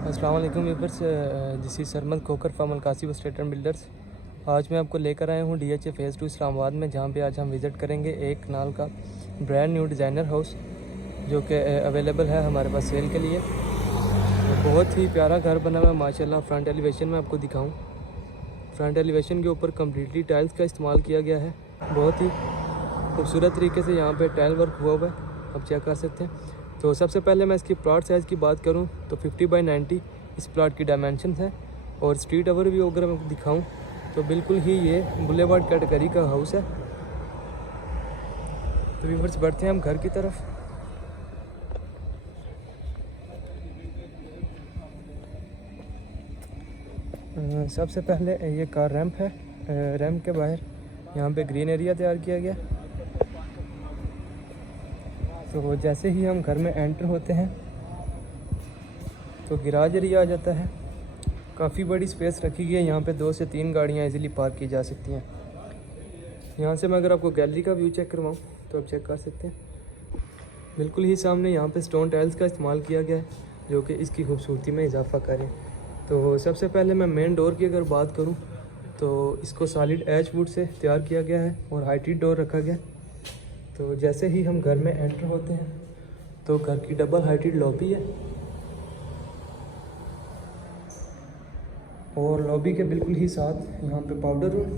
अस्सलाम वालेकुम viewers, this is Sarmad Khokar from Alkasi state and builders. आज मैं आपको लेकर आया हूँ DHA फ़ेज़ 2 इस्लामाबाद में, जहाँ पे आज हम विज़िट करेंगे एक नाल का ब्रांड न्यू डिज़ाइनर हाउस जो कि अवेलेबल है हमारे पास सेल के लिए। तो बहुत ही प्यारा घर बना हुआ है माशाल्लाह। फ्रंट एलिवेशन में आपको दिखाऊँ, फ्रंट एलिवेशन के ऊपर कम्प्लीटली टाइल्स का इस्तेमाल किया गया है। बहुत ही खूबसूरत तरीके से यहाँ पे टाइल वर्क हुआ हुआ है, आप चेक कर सकते हैं। तो सबसे पहले मैं इसकी प्लॉट साइज़ की बात करूँ तो 50/90 इस प्लॉट की डायमेंशन है। और स्ट्रीट ओवरव्यू अगर मैं दिखाऊँ तो बिल्कुल ही ये बुलेवार्ड कैटेगरी का हाउस है। तो व्यूअर्स बढ़ते हैं हम घर की तरफ। सबसे पहले ये कार रैंप है। रैंप के बाहर यहाँ पे ग्रीन एरिया तैयार किया गया। तो जैसे ही हम घर में एंटर होते हैं तो गैराज एरिया आ जाता है। काफ़ी बड़ी स्पेस रखी गई है, यहाँ पे 2 से 3 गाड़ियाँ इजीली पार्क की जा सकती हैं। यहाँ से मैं अगर आपको गैलरी का व्यू चेक करवाऊँ तो आप चेक कर सकते हैं। बिल्कुल ही सामने यहाँ पे स्टोन टाइल्स का इस्तेमाल किया गया है जो कि इसकी खूबसूरती में इजाफा करें। तो सबसे पहले मैं मेन डोर की अगर बात करूँ तो इसको सॉलिड एच वुड से तैयार किया गया है और हाइटेड डोर रखा गया। तो जैसे ही हम घर में एंटर होते हैं तो घर की डबल हाइटेड लॉबी है और लॉबी के बिल्कुल ही साथ यहाँ पे पाउडर रूम।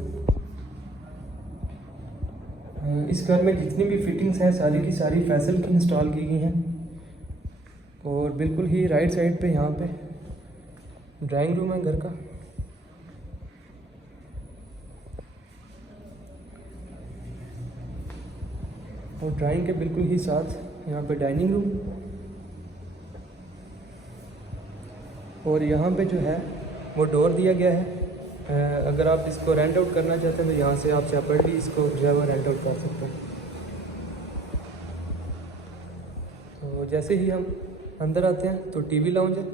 इस घर में जितनी भी फिटिंग्स हैं सारी की सारी फैसल की इंस्टॉल की गई हैं। और बिल्कुल ही राइट साइड पे यहाँ पे ड्राइंग रूम है घर का। और ड्राइंग के बिल्कुल ही साथ यहाँ पे डाइनिंग रूम। और यहाँ पे जो है वो डोर दिया गया है। अगर आप इसको रेंट आउट करना चाहते हैं तो यहाँ से आप सेपरेटली इसको जो है वो रेंट आउट कर सकते हैं। तो जैसे ही हम अंदर आते हैं तो टीवी लाउंज है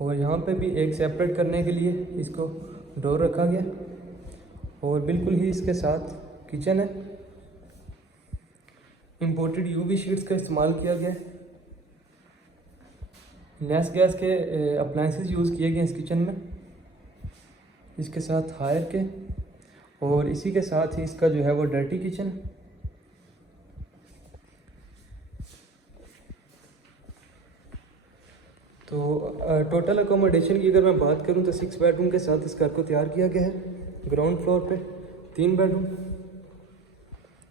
और यहाँ पे भी एक सेपरेट करने के लिए इसको डोर रखा गया। और बिल्कुल ही इसके साथ किचन है। इंपोर्टेड यूवी शीट्स का इस्तेमाल किया गया है। नेस गैस के अप्लाइंसेस यूज़ किए गए इस किचन में, इसके साथ हायर के। और इसी के साथ ही इसका जो है वो डर्टी किचन। तो टोटल अकोमोडेशन की अगर मैं बात करूं तो 6 बेडरूम के साथ इस घर को तैयार किया गया है। ग्राउंड फ्लोर पे 3 बेडरूम,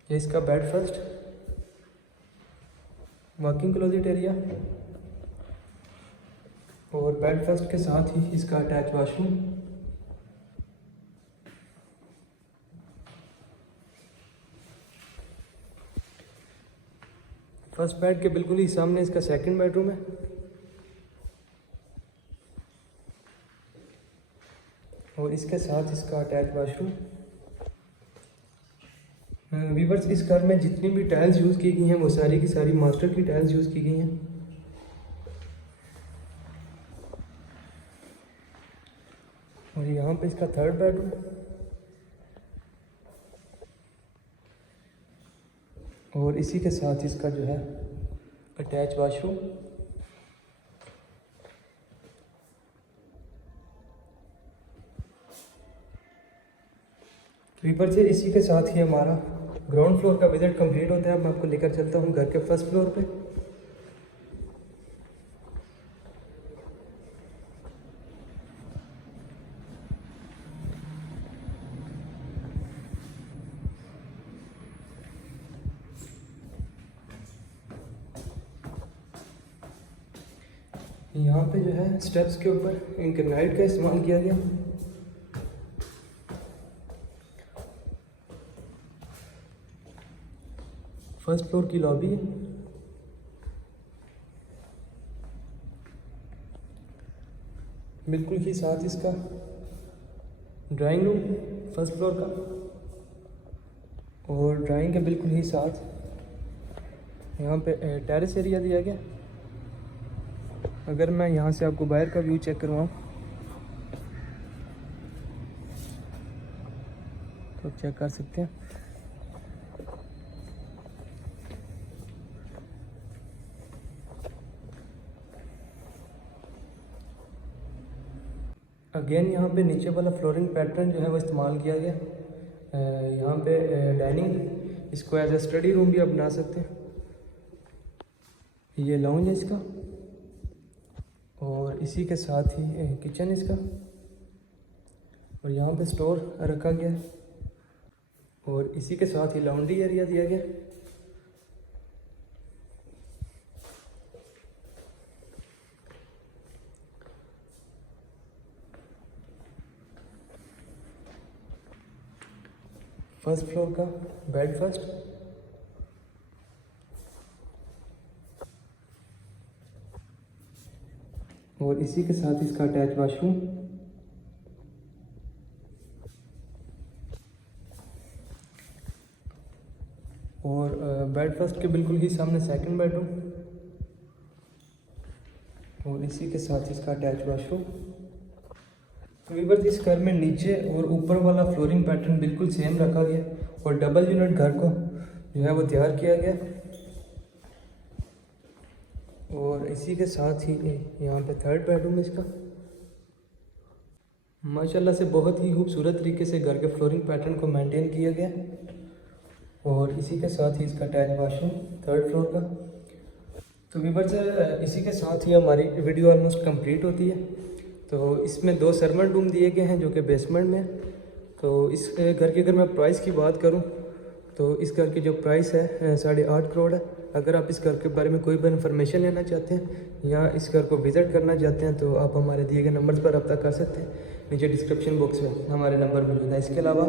ये इसका bed first, walking closet area और बेड फर्स्ट के साथ ही इसका अटैच वॉशरूम। फर्स्ट बेड के बिल्कुल ही सामने इसका सेकंड बेडरूम है। और इसके साथ इसका अटैच वाशरूम। वीवर्स, इस घर में जितनी भी टाइल्स यूज़ की गई हैं वो सारी की सारी मास्टर की टाइल्स यूज़ की गई हैं। और यहाँ पे इसका थर्ड बेडरूम और इसी के साथ इसका जो है अटैच वाशरूम। वीवर से इसी के साथ ही हमारा ग्राउंड फ्लोर का विजिट कंप्लीट होता है। अब मैं आपको लेकर चलता हूँ घर के फर्स्ट फ्लोर पे। यहाँ पे जो है स्टेप्स के ऊपर ग्रेनाइट का इस्तेमाल किया गया। फर्स्ट फ्लोर की लॉबी है। बिल्कुल ही साथ इसका ड्राइंग रूम फर्स्ट फ्लोर का। और ड्राइंग के बिल्कुल ही साथ यहाँ पे टेरेस एरिया दिया गया। अगर मैं यहाँ से आपको बाहर का व्यू चेक करवाऊँ तो चेक कर सकते हैं। अगेन यहाँ पे नीचे वाला फ्लोरिंग पैटर्न जो है वो इस्तेमाल किया गया। यहाँ पे डाइनिंग, इसको एज ए स्टडी रूम भी आप बना सकते हैं। ये लाउंज है इसका, और इसी के साथ ही किचन इसका, और यहाँ पे स्टोर रखा गया है, और इसी के साथ ही लॉन्ड्री एरिया दिया गया। फर्स्ट फ्लोर का बेड फर्स्ट, और इसी के साथ इसका अटैच वॉशरूम, और बेड फर्स्ट के बिल्कुल ही सामने सेकंड बेडरूम, और इसी के साथ इसका अटैच वॉशरूम। तो वीवर्स इस घर में नीचे और ऊपर वाला फ्लोरिंग पैटर्न बिल्कुल सेम रखा गया, और डबल यूनिट घर को जो है वो तैयार किया गया। और इसी के साथ ही यहाँ पे थर्ड बेडरूम इसका। माशाल्लाह से बहुत ही खूबसूरत तरीके से घर के फ्लोरिंग पैटर्न को मेंटेन किया गया, और इसी के साथ ही इसका अटैच वॉशरूम थर्ड फ्लोर का। तो वीवर्स इसी के साथ ही हमारी वीडियो ऑलमोस्ट कंप्लीट होती है। तो इसमें 2 सर्वेंट रूम दिए गए हैं जो कि बेसमेंट में। तो इस घर की अगर मैं प्राइस की बात करूं तो इस घर की जो प्राइस है 8.5 करोड़ है। अगर आप इस घर के बारे में कोई भी इन्फॉर्मेशन लेना चाहते हैं या इस घर को विज़िट करना चाहते हैं तो आप हमारे दिए गए नंबर्स पर रब्ता कर सकते हैं। नीचे डिस्क्रिप्शन बॉक्स में हमारे नंबर मौजूद है। इसके अलावा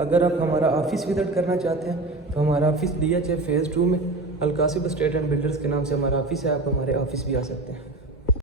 अगर आप हमारा ऑफिस विज़िट करना चाहते हैं तो हमारा ऑफिस DHA फेज़ 2 में अलकासिब एस्टेट एंड बिल्डर्स के नाम से हमारा ऑफिस है। आप हमारे ऑफिस भी आ सकते हैं।